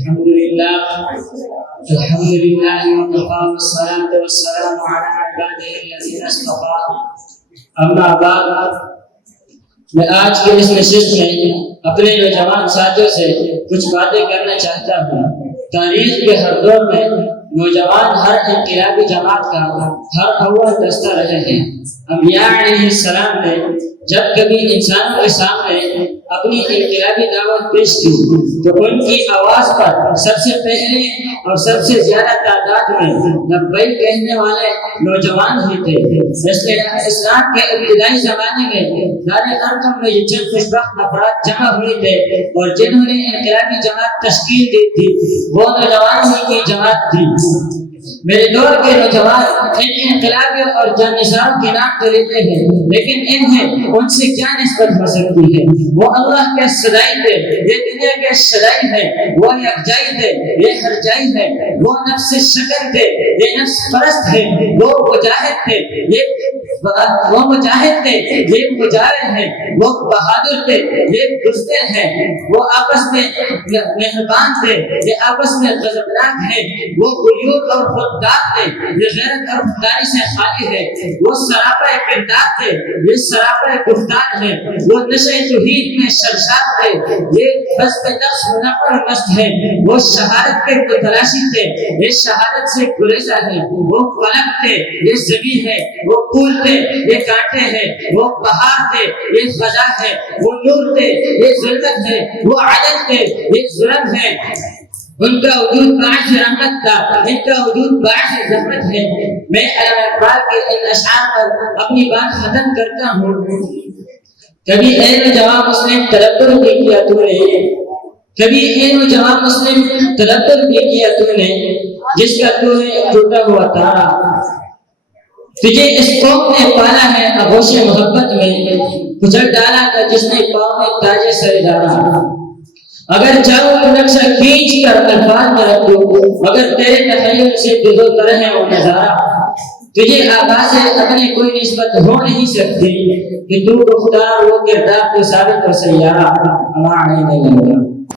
الحمد لله وكفى والصلاة والسلام على عباده الذين اصطفى اما بعد میں آج کے اس نشست میں اپنے نوجوان ساتھیوں سے کچھ باتیں کرنا چاہتا ہوں۔ تاریخ کے ہر دور میں نوجوان ہر انقلابی جماعت کا ہر اول دستہ رہے ہیں۔ انبیاء علیہ السلام نے جب کبھی انسانوں کے سامنے اپنی انقلابی دعوت پیش کی تو ان کی آواز پر سب سے پہلے اور سب سے زیادہ تعداد میں لبیک کہنے والے نوجوان ہی تھے۔ اسلام کے ابتدائی زمانے میں دار ارقم میں یہ چند خوشبخت افراد جمع ہوئے تھے اور جنہوں نے انقلابی جماعت تشکیل دی تھی وہ نوجوان ہی کی جماعت تھی۔ میرے دور کے نوجوان ان انقلابیوں اور جانشینوں کے نام تو لیتے ہیں لیکن انہیں ان سے کیا نسبت ہو سکتی ہے؟ وہ اللہ کے صدائی تھے، یہ دنیا کے شدائی ہے، وہ یکجائی تھے، یہ ہرجائی ہے، وہ نفس شکر تھے، یہ نفس پرست ہے، وہ مجاہد تھے، یہ مجاہد ہیں، وہ بہادر تھے، یہ بزدل ہیں، وہ آپس میں مہربان تھے، یہ آپس میں غضبناک ہیں، وہ غیور اور خوددار تھے، یہ غیرت اور خودداری سے خالی ہے، وہ سراپا کردار تھے، یہ سراپا گفتار ہے، وہ نشے توحید میں سرشار تھے، یہ بس پہ نفس منفر مست ہے، وہ شہادت کے تلاشی تھے، یہ شہادت سے گریزہ ہے، وہ قلم تھے، یہ زمین ہے، وہ پھول تھے، یہ کانٹے ہیں، وہ بہار تھے، یہ فضا ہے، وہ نور تھے، یہ ظلمت ہے، وہ عدل تھے، یہ ظلم ہے۔ ان کا وجود باعث رحمت تھا، ان کا وجود باعث رحمت ہے۔ میں علامہ اقبال کے ان اشعار پر اپنی بات ختم کرتا ہوں۔ کبھی اے نوجوان مسلم تدبر بھی کیا تو نے، کبھی اے نوجوان مسلم تدبر بھی کیا تو نے، جس کا تو ہے ٹوٹا ہوا تارا۔ تجھے اس قوم نے پالا ہے آغوش محبت میں، کچل ڈالا تھا جس نے پاؤں میں تاج سر ڈالا۔ اگر چاہوں تو نقشہ کھینچ کر الفاظ میں رکھ دوں، مگر تیرے تخیل سے گزرتا رہے وہ نظارہ۔ تجھے آغاز سے اپنی کوئی نسبت ہو نہیں سکتی کہ تو گفتار وہ کردار تو ثابت و سیارہ۔ اللہ علیہ وسلم۔